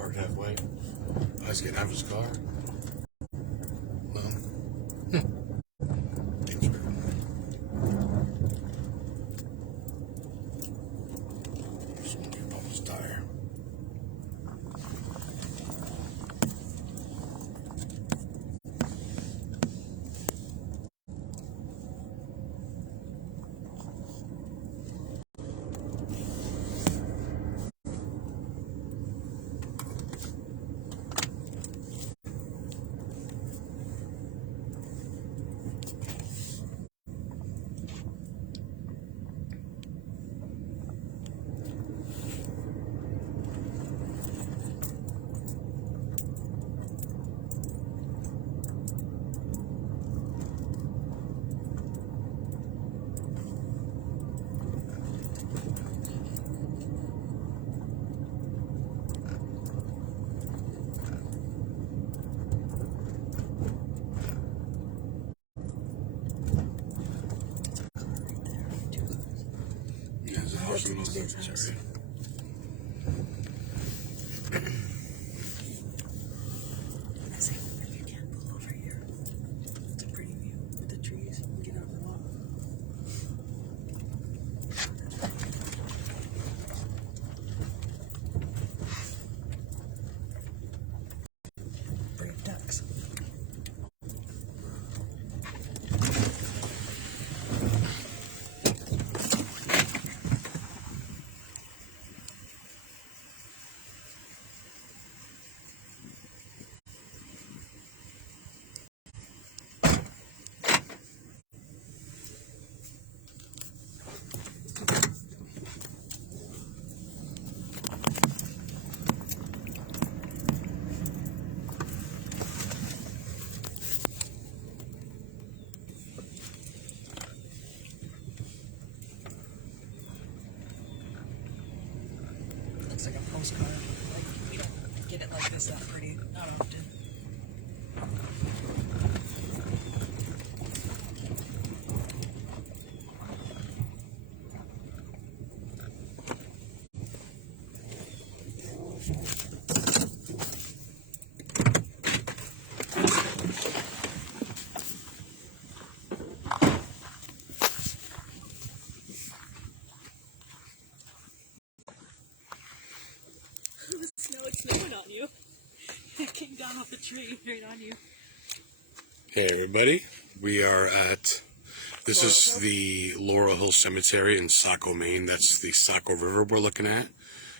parked halfway. I was getting out of his car. Well, things weird. Smoking Papa's tire. There's a house in the cemetery. I say, if you can pull over here, it's a pretty view with the trees. You can get out and walk. Brave ducks. Looks like a postcard. Like, we don't get it like this that pretty, not often. It's snowing on you. It came down off the tree right on you. Hey everybody, we are at, this is the Laurel Hill Cemetery in Saco, Maine. That's the Saco River we're looking at.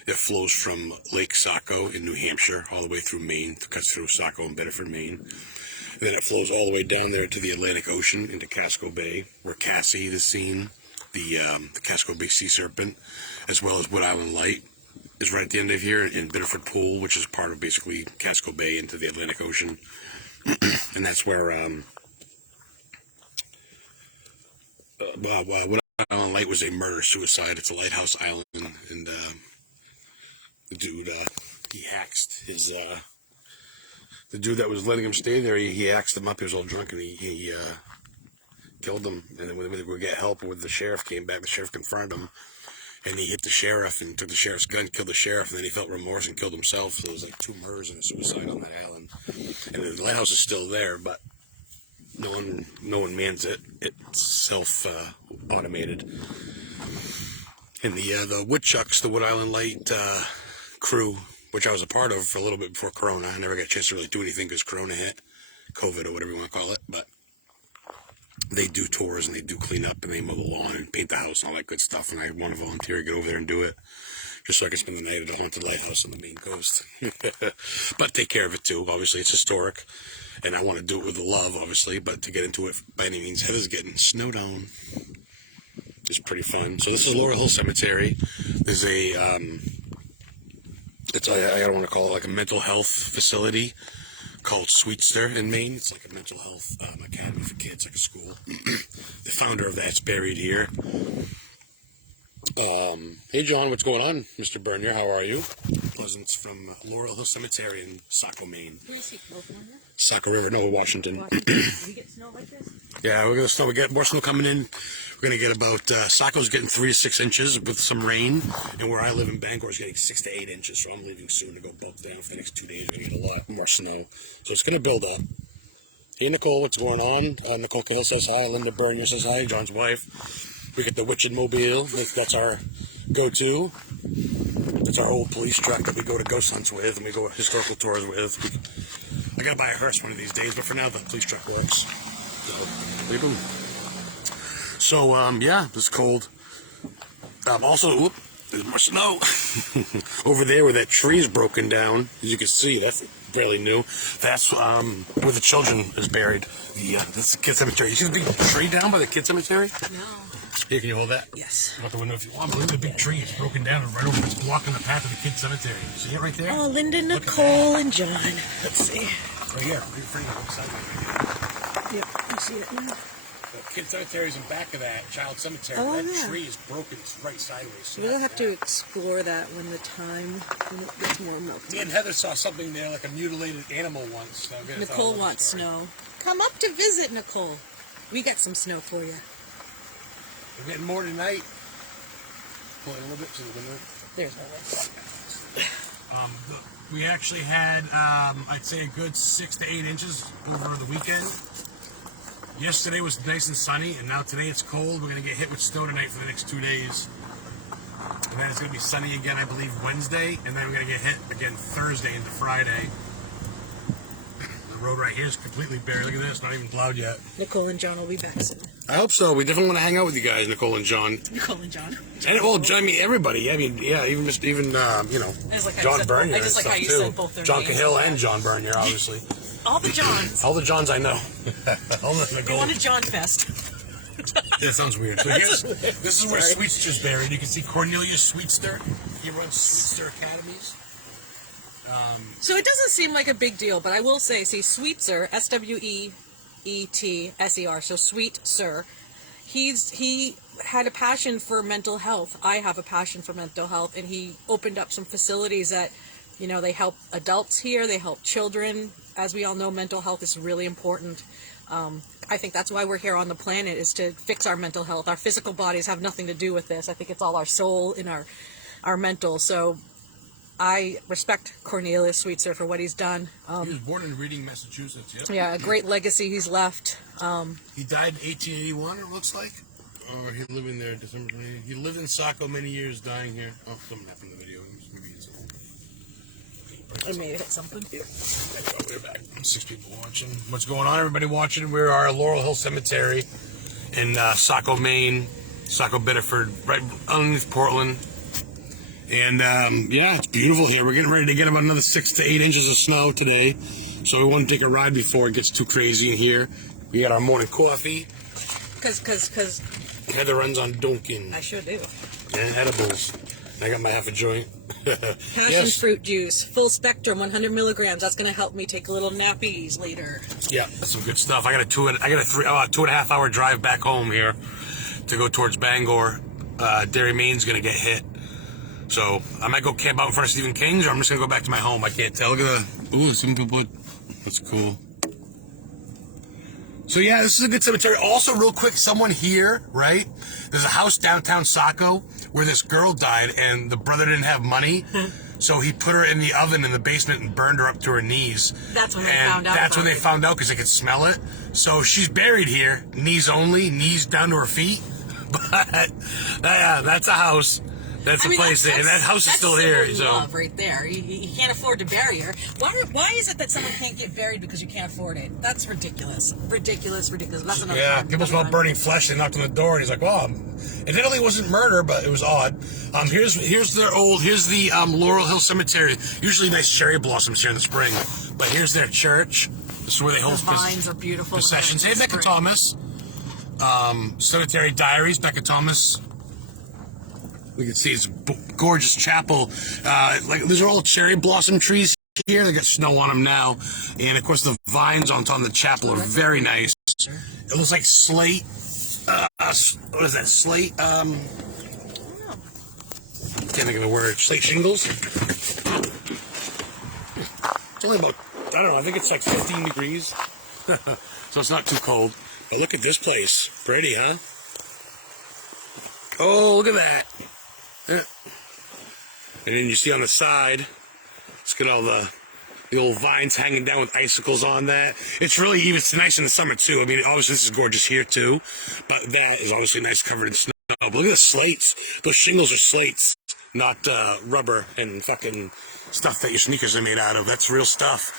It flows from Lake Saco in New Hampshire all the way through Maine, cuts through Saco and Bedford, Maine. And then it flows all the way down there to the Atlantic Ocean into Casco Bay, where Cassie is seen, the Casco Bay sea serpent, as well as Wood Island Light is right at the end of here, in Bedford Pool, which is part of basically Casco Bay into the Atlantic Ocean. And that's where Wood Island Light was a murder-suicide. It's a lighthouse island, and the dude, he axed his, the dude that was letting him stay there, he axed him up. He was all drunk, and he killed him. And then when they would get help, when the sheriff came back, the sheriff confronted him, and he hit the sheriff and took the sheriff's gun, killed the sheriff, and then he felt remorse and killed himself. So it was like 2 murders and a suicide on that island. And the lighthouse is still there, but no one mans it. It's self-automated. And the woodchucks, the Wood Island Light crew, which I was a part of for a little bit before Corona. I never got a chance to really do anything because Corona hit, COVID or whatever you want to call it, but they do tours and they do clean up and they mow the lawn and paint the house and all that good stuff. And I want to volunteer to get over there and do it, just so I can spend the night at a haunted lighthouse on the Maine coast. But take care of it too. Obviously, it's historic, and I want to do it with the love, obviously. But to get into it by any means, Heather's getting snowed on. It's pretty fun. So this is Laurel Hill Cemetery. There's a I don't want to call it like a mental health facility called Sweetster in Maine. It's like a mental health academy for kids, like a school. The founder of that's buried here. Hey John, what's going on? Mr. Bernier, how are you? Pleasant's from Laurel Hill Cemetery in Saco, Maine. Where is he, California? Saco River, no, Washington. Do you get snow like this? Yeah, we're gonna snow. We get more snow coming in. We're gonna get about Saco's getting 3 to 6 inches with some rain, and where I live in Bangor is getting 6 to 8 inches. So I'm leaving soon to go bulk down for the next 2 days. We're gonna get a lot more snow, so it's gonna build up. Hey Nicole, what's going on? Nicole Cahill says hi. Linda Bernier says hi. John's wife. We get the WITCHEN mobile. That's our go-to. It's our old police truck that we go to ghost hunts with, and we go historical tours with. I gotta buy a hearse one of these days, but for now the police truck works. So, boom. So, yeah, it's cold. Also, whoop, there's more snow. Over there where that tree is broken down, as you can see, that's barely new. That's where the children is buried. Yeah, that's the kid cemetery. You see the big tree down by the kid cemetery? No. Here, can you hold that? Yes. Out the window if you want. Look at the big tree. It's broken down and right over. It's blocking the path of the kid cemetery. See it right there? Oh, Linda, Nicole, and John. Let's see. Right here. Right in front of you. Outside. Yep, I see it now. The kid cemetery is in back of that child cemetery. Oh, that yeah. tree is broken. It's right sideways. So We'll have to explore that when it gets more milk. Me and Heather saw something there, like a mutilated animal once. So Nicole wants snow. Come up to visit, Nicole. We got some snow for you. We're getting more tonight. Pull it a little bit to the window. There's no way. We actually had, I'd say, a good 6 to 8 inches over the weekend. Yesterday was nice and sunny, and now today it's cold. We're going to get hit with snow tonight for the next 2 days. And then it's going to be sunny again, I believe, Wednesday. And then we're going to get hit again Thursday into Friday. The road right here is completely bare. Look at this, not even plowed yet. Nicole and John will be back soon. I hope so. We definitely want to hang out with you guys, Nicole and John. Nicole and John. And well, I mean everybody. I mean, yeah, even you know, John Bernier. I just like how you said both their John names. Cahill and John Bernier, obviously. All the Johns. All the Johns I know. All the We Nicole. want a John fest. That sounds weird. So this is where Sweetster's buried. You can see Cornelius Sweetster. He runs Sweetster Academies. So it doesn't seem like a big deal, but I will say, Sweetser, Sweetser, so Sweetser, he had a passion for mental health. I have a passion for mental health, and he opened up some facilities that, they help adults here, they help children. As we all know, mental health is really important. I think that's why we're here on the planet, is to fix our mental health. Our physical bodies have nothing to do with this. I think it's all our soul and our mental. So I respect Cornelius Sweetser for what he's done. He was born in Reading, Massachusetts. Yep. Yeah, a great legacy he's left. He died in 1881, it looks like. Or he lived in there December 28th. He lived in Saco many years, dying here. Oh, something happened in the video. Maybe it's I may have hit something. Yeah. We're back. 6 people watching. What's going on, everybody watching? We're at Laurel Hill Cemetery in Saco, Maine. Saco, Biddeford, right underneath Portland. And, yeah, it's beautiful here. We're getting ready to get about another 6 to 8 inches of snow today. So we want to take a ride before it gets too crazy in here. We got our morning coffee. Cause Heather runs on Dunkin'. I sure do. And edibles. And I got my half a joint. Passion fruit juice, full spectrum, 100 milligrams. That's gonna help me take little nappies later. Yeah, that's some good stuff. I got a 2.5 hour drive back home here to go towards Bangor. Derry, Maine's gonna get hit. So I might go camp out in front of Stephen King's, or I'm just gonna go back to my home. I can't tell. Look at the some people. That's cool. So yeah, this is a good cemetery. Also, real quick, someone here, right? There's a house downtown Saco where this girl died, and the brother didn't have money, so he put her in the oven in the basement and burned her up to her knees. That's when they found out. That's when they found out, because they could smell it. So she's buried here, knees only, knees down to her feet. But yeah, that's a house. That's a place, and that house is still here. So love right there. You can't afford to bury her. Why is it that someone can't get buried because you can't afford it? That's ridiculous. Ridiculous. That's another. Yeah, people smell burning flesh. They knocked on the door, and he's like, "Well, it really wasn't murder, but it was odd." Here's the Laurel Hill Cemetery. Usually nice cherry blossoms here in the spring, but here's their church. This is where they hold the vines are beautiful. processions. Hey, Becca Thomas. Cemetery Diaries, Becca Thomas. We can see it's a gorgeous chapel. Like these are all cherry blossom trees here. They got snow on them now, and of course the vines on top of the chapel are very nice. It looks like slate. What is that? Slate. Can't think of the word. Slate shingles. It's only about, I don't know. I think it's like 15 degrees. So it's not too cold. But look at this place. Pretty, huh? Oh, look at that. Yeah. And then you see on the side, it's got all the old vines hanging down with icicles on that. It's really even. It's nice in the summer, too. I mean, obviously this is gorgeous here, too. But that is obviously nice covered in snow. But look at the slates. Those shingles are slates, not rubber and fucking stuff that your sneakers are made out of. That's real stuff.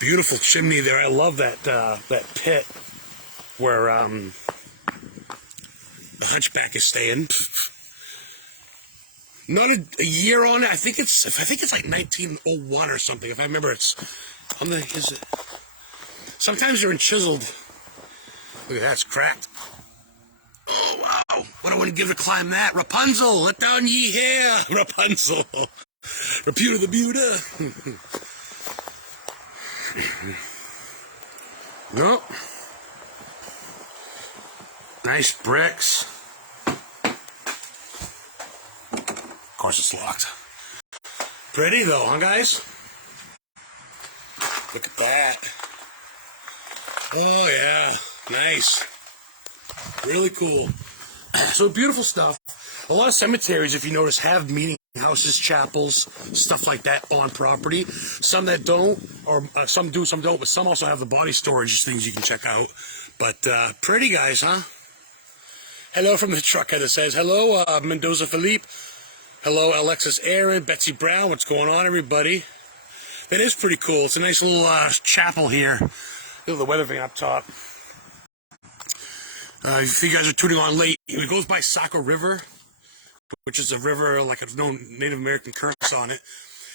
Beautiful chimney there. I love that that pit where the hunchback is staying. Not a year on it. I think it's like 1901 or something. If I remember, it's on the. Is it? Sometimes they're in chiseled. Look at that, it's cracked. Oh wow! What I wouldn't give to climb that. Rapunzel, let down ye hair. Rapunzel, reputa the Buddha. No. Nice bricks. Of course it's locked. Pretty though, huh guys? Look at that. Oh yeah, nice. Really cool. So beautiful stuff. A lot of cemeteries, if you notice, have meeting houses, chapels, stuff like that on property. Some that don't, or some do, some don't, but some also have the body storage things you can check out. But pretty guys, huh? Hello from the trucker that says, hello, Mendoza Philippe. Hello, Alexis Aaron, Betsy Brown. What's going on, everybody? That is pretty cool. It's a nice little chapel here. Look at the weather thing up top. If you guys are tuning on late, it goes by Saco River, which is a river like a known Native American curse on it.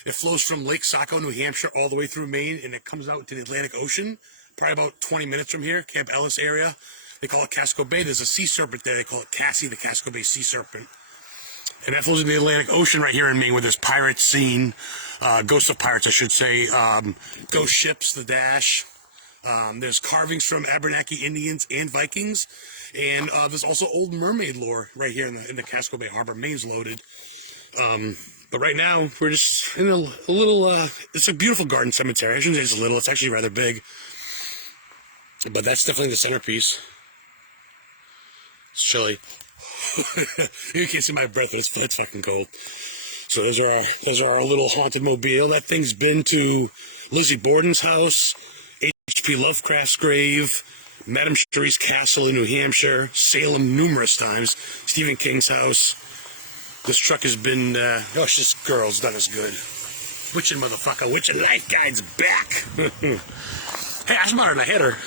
It flows from Lake Saco, New Hampshire, all the way through Maine, and it comes out to the Atlantic Ocean, probably about 20 minutes from here, Camp Ellis area. They call it Casco Bay. There's a sea serpent there. They call it Cassie, the Casco Bay sea serpent. And that flows into the Atlantic Ocean right here in Maine, where there's pirates seen, ghosts of pirates, I should say, ghost ships, the Dash. There's carvings from Abenaki Indians and Vikings. And there's also old mermaid lore right here in the Casco Bay Harbor. Maine's loaded. But right now, we're just in a little, it's a beautiful garden cemetery. I shouldn't say it's a little, it's actually rather big. But that's definitely the centerpiece. It's chilly. You can't see my breath, but it's fucking cold. So those are our little haunted mobile. That thing's been to Lizzie Borden's house, H.P. Lovecraft's grave, Madame Cherie's castle in New Hampshire, Salem numerous times, Stephen King's house. This truck has been, gosh, this girl's done us good. Witchen motherfucker, Witchen Life Guide's back. Hey, I smarter than I hit her.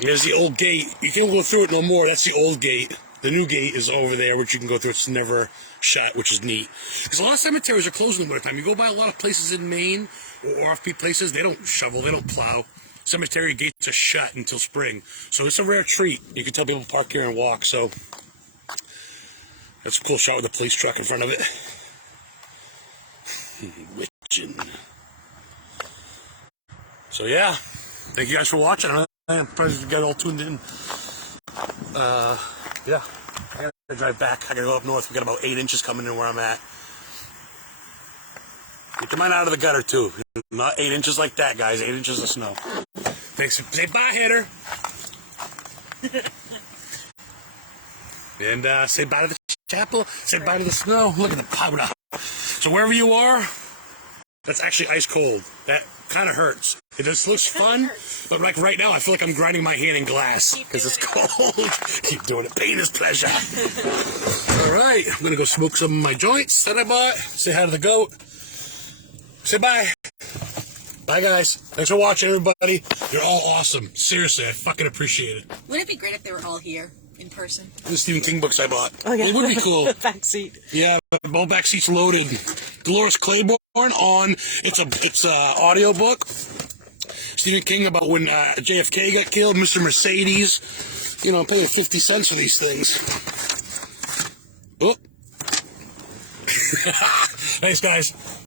There's the old gate. You can't go through it no more. That's the old gate. The new gate is over there, which you can go through. It's never shut, which is neat. Because a lot of cemeteries are closed in the wintertime. You go by a lot of places in Maine, or off-beat places, they don't shovel, they don't plow. Cemetery gates are shut until spring. So it's a rare treat. You can tell people park here and walk. So that's a cool shot with the police truck in front of it. Witchin'. So yeah, thank you guys for watching. I'm probably got all tuned in. Yeah, I gotta drive back. I gotta go up north. We got about 8 inches coming in where I'm at. Get your mind out of the gutter too. Not 8 inches like that, guys. 8 inches of snow. Thanks. Say bye, hitter. And say bye to the chapel. Say bye to the snow. Look at the powder. So wherever you are, that's actually ice cold. That kind of hurts. It just looks fun, but like right now, I feel like I'm grinding my hand in glass because it's cold. Keep doing it. Pain is pleasure. All right, I'm gonna go smoke some of my joints that I bought. Say hi to the goat. Say bye. Bye, guys. Thanks for watching, everybody. You're all awesome. Seriously, I fucking appreciate it. Wouldn't it be great if they were all here in person? The Stephen King books I bought. Oh, yeah. It would be cool. Back seat. Yeah, both back seats loaded. Dolores Claiborne on. It's a audio book. Stephen King about when JFK got killed. Mr. Mercedes. You know, I'm paying 50 cents for these things. Oh. Thanks, guys.